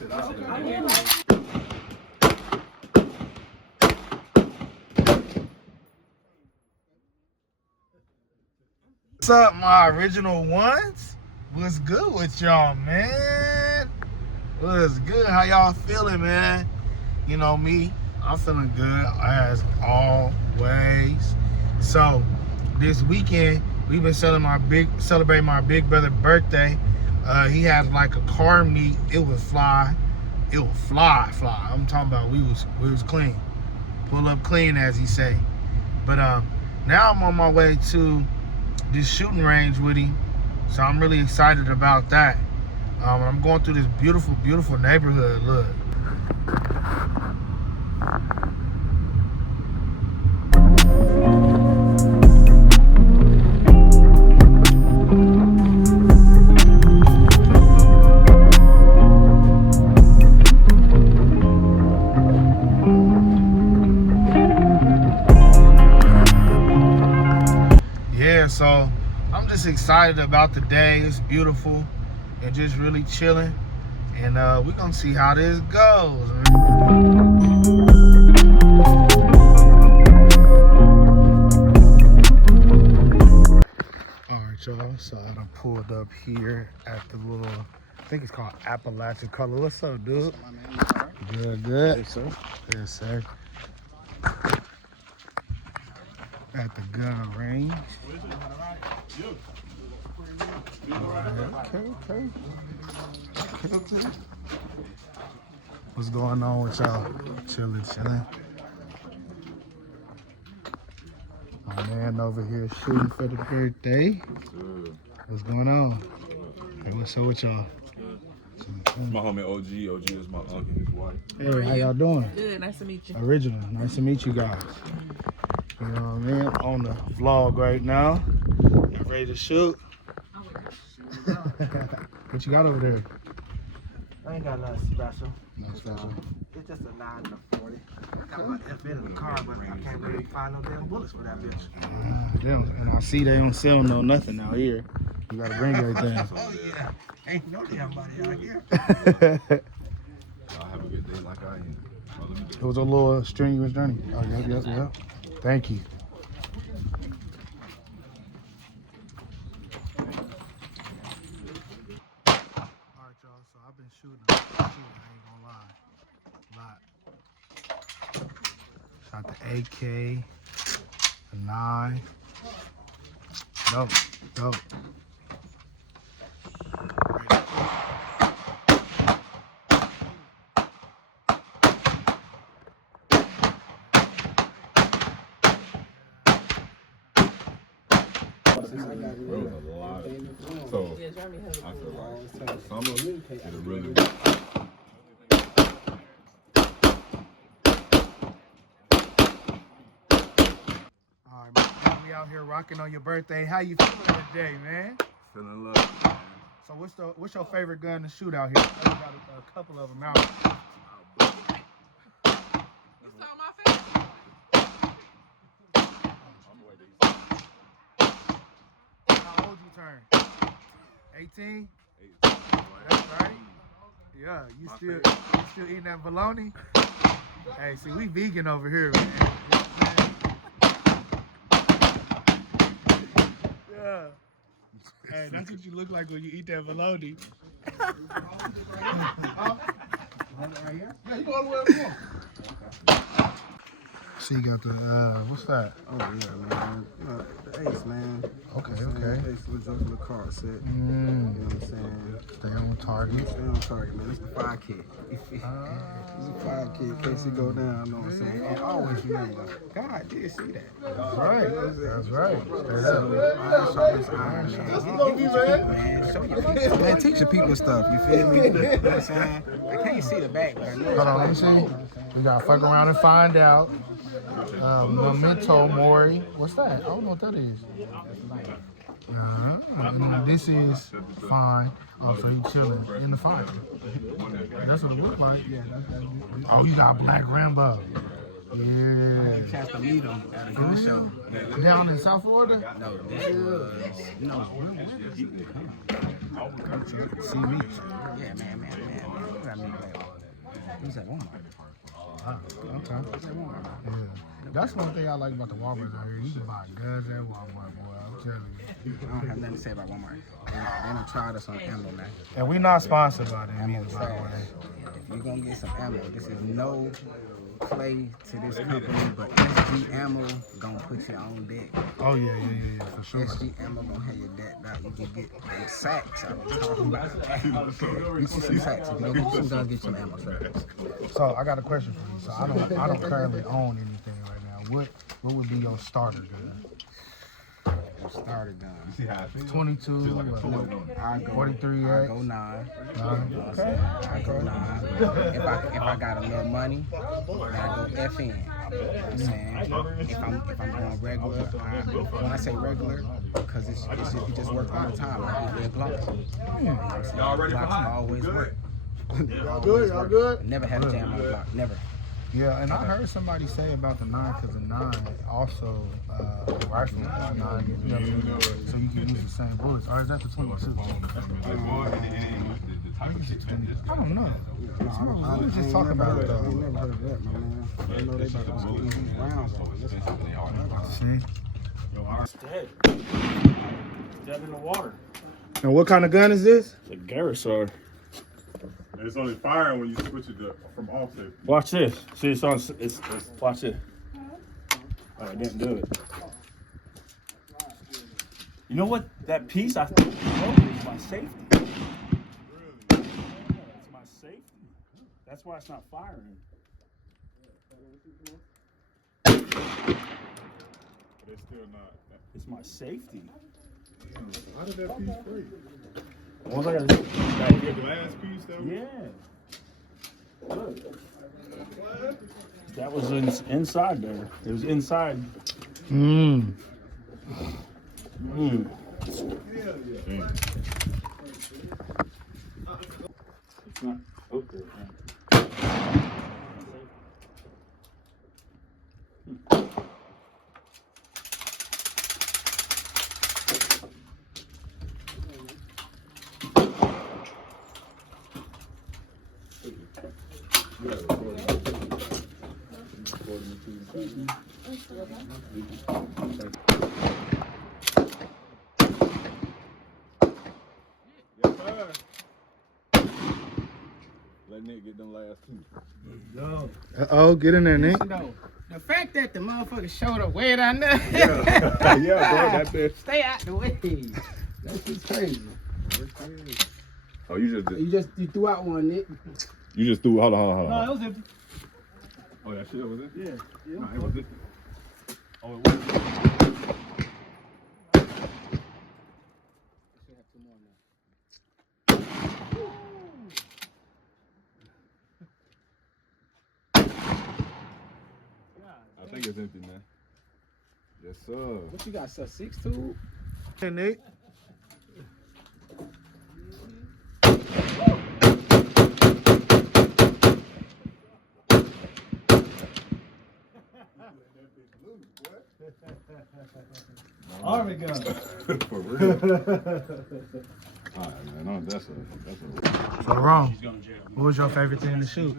What's up, my original ones? What's good with y'all, man? What's good? How y'all feeling, man? You know me, I'm feeling good as always. So this weekend we've been celebrating my big brother's birthday. He had like a car meet. It was fly. It was fly. I'm talking about we was clean. Pull up clean, as he say. But now I'm on my way to this shooting range with him, so I'm really excited about that. I'm going through this beautiful neighborhood. Look. Yeah, so I'm just excited about the day. It's beautiful and just really chilling, and we're gonna see how this goes. All right, y'all, so I done pulled up here at the little, I think it's called Apalachiacola. What's up, dude? Good. Yes, sir. Yes, sir. At the gun range. Okay. What's going on with y'all? Chilling. My man over here shooting for the birthday. What's going on? Hey, what's up with y'all? My homie OG. OG is my uncle and his wife. Hey, how y'all doing? Good, nice to meet you. Original, nice to meet you guys. You know what I mean? On the vlog right now. Y'all ready to shoot? What you got over there? I ain't got nothing special. No special. It's just a 9 and a 40. I got my FN in the car, but I can't really find no damn bullets for that bitch. And I see they don't sell no nothing out here. You gotta bring everything. Oh yeah, ain't no damn body out here. Y'all have a good day like I am. It was a little strenuous journey. Oh, yep. Thank you. Alright, y'all, so I've been shooting, I ain't gonna lie. A lot. Shot the AK, the 9. Dope. So I feel like summer is a really Alright, man, we out here rocking on your birthday. How you feeling today, man? feeling love. Man. So what's your favorite gun to shoot out here? I got a couple of them out. How old you turn? 18? That's right. Yeah, you still eating that bologna? Hey, see, we vegan over here, man. Yeah. Hey, that's what you look like when you eat that bologna. Yeah, you go all the way up here. So you got the, what's that? Oh yeah, man. The Ace, man. Okay. Ace with the card set. You know what I'm saying? Stay on target. Stay on target, man. It's the 5 kit. It's a 5 kit in case it go down, you know what I'm saying? And always remember, God did see that. That's right. Show your people, man. Teach your people stuff, you feel me? You know what I'm saying? I can't see the back, but I know. Hold on, let me see. We gotta fuck around and find out. Memento Mori. What's that? I don't know what that is. This is fine. Oh, so you chilling in the fire. That's what it looks like. Yeah. Oh, you got Black Rambo. Yeah. I had a chance to meet him at a gun show. Down in South Florida? No, this was, where was he? See me. Yeah, man. I mean, it was at Walmart. Okay. Yeah. That's one thing I like about the Walmart out here. You can buy guns at Walmart, boy. I'm telling you. I don't have nothing to say about Walmart. They done tried us on ammo, man. And we not sponsored by them Ammo either, by the way. trash. If you're gonna get some ammo, this is no play to this company, but SG Ammo gonna put you on deck. Oh, yeah, for sure. SG Ammo gonna have your deck out. You can get them sacks I was talking about. Get you some sacks. If you go some guys, get some ammo sacks. So I got a question for you. So I don't currently own anything right now. What would be your starter gun? Starter gun. You see how I feel? 22, I go 43 I X. go 9. Okay. I go 9. If I got a little money, then I go FN. You know what I'm saying? If I'm going regular, when I say regular, because it just work all the time. I get red blocks. Y'all ready for Blocks hot? always work. Y'all good? Never had a jam on the block. Never. Yeah, and I heard somebody say about the 9 because the 9 also rifle is 9, you know what I mean? So you can use the same bullets. Or is that the 22? I don't know. We was just talking about it I though. ain't never heard of that, my man. I know they about to squeeze these rounds on. See? It's dead. It's dead in the water. And what kind of gun is this? It's a Garrisar. It's only firing when you switch it from offset. Watch this. See, it's on. It's watch it. Oh, I didn't do it. You know what? That piece I think is my safety. Yeah, it's my safety. That's why it's not firing. But it's still not. It's my safety. How did that piece break? Once I got to That glass piece that was? yeah. Look. That was inside there. It was inside. Mmm. Mm. It's not. Oh, there. Yes, sir. Let Nick get them last two. Uh-oh, get in there, Nick. The fact that the motherfucker showed up way down there. Yeah, bro, that's it. Stay out the way. That's just crazy. Oh, you You threw out one, Nick. threw. Hold on. No, it was empty. Oh, that shit was it? Yeah. No, it was it. Oh, it was. I think it's empty, man. Yes, sir. What you got, sir? 6'2"? Hey, Nick. Army gun. For real. All right, man. No, that's a. So wrong. What was your favorite thing to shoot?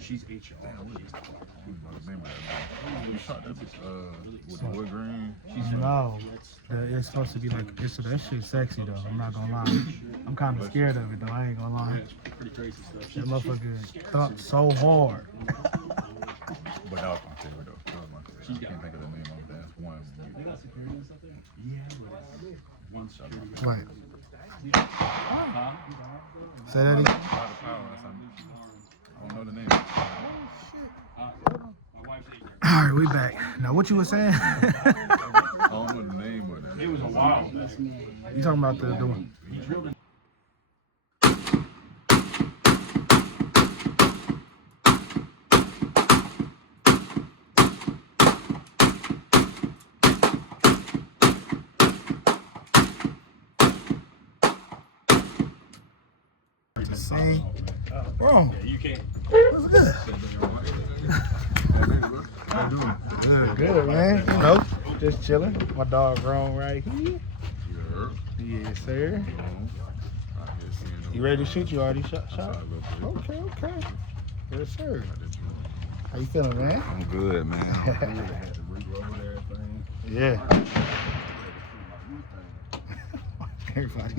She's HR. You shot that bitch with the wood grain. No. It's supposed to be like, that shit's sexy though, I'm not gonna lie. I'm kind of scared of it though, I ain't gonna lie. Pretty crazy stuff. That motherfucker thumped so hard. But that was my favorite though. That was my favorite. I can't think of the name of that. That's one. One shot. Right. Say that again. I don't know the name. All right, we back. Now, what you were saying? I don't know the name of that. It was a while. You talking about the one? See? Bro, Yeah, you can't. what's good? Good, man. You know, just chilling. My dog Ron right here. Yes, sir. You ready to shoot? You already shot? Okay. Yes, sir. How you feeling, man? I'm good, man. Yeah. Everybody.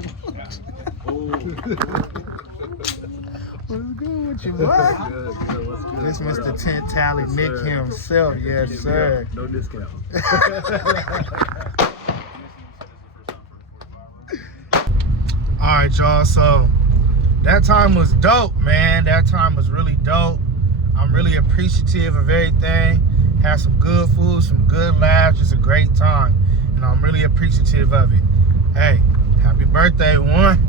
What's good with you, boy? This Mr. 10 Tally Nick himself. Yes, sir. No discount. All right, y'all. So that time was dope, man. That time was really dope. I'm really appreciative of everything. Had some good food, some good laughs, just a great time. And I'm really appreciative of it. Hey, happy birthday, one.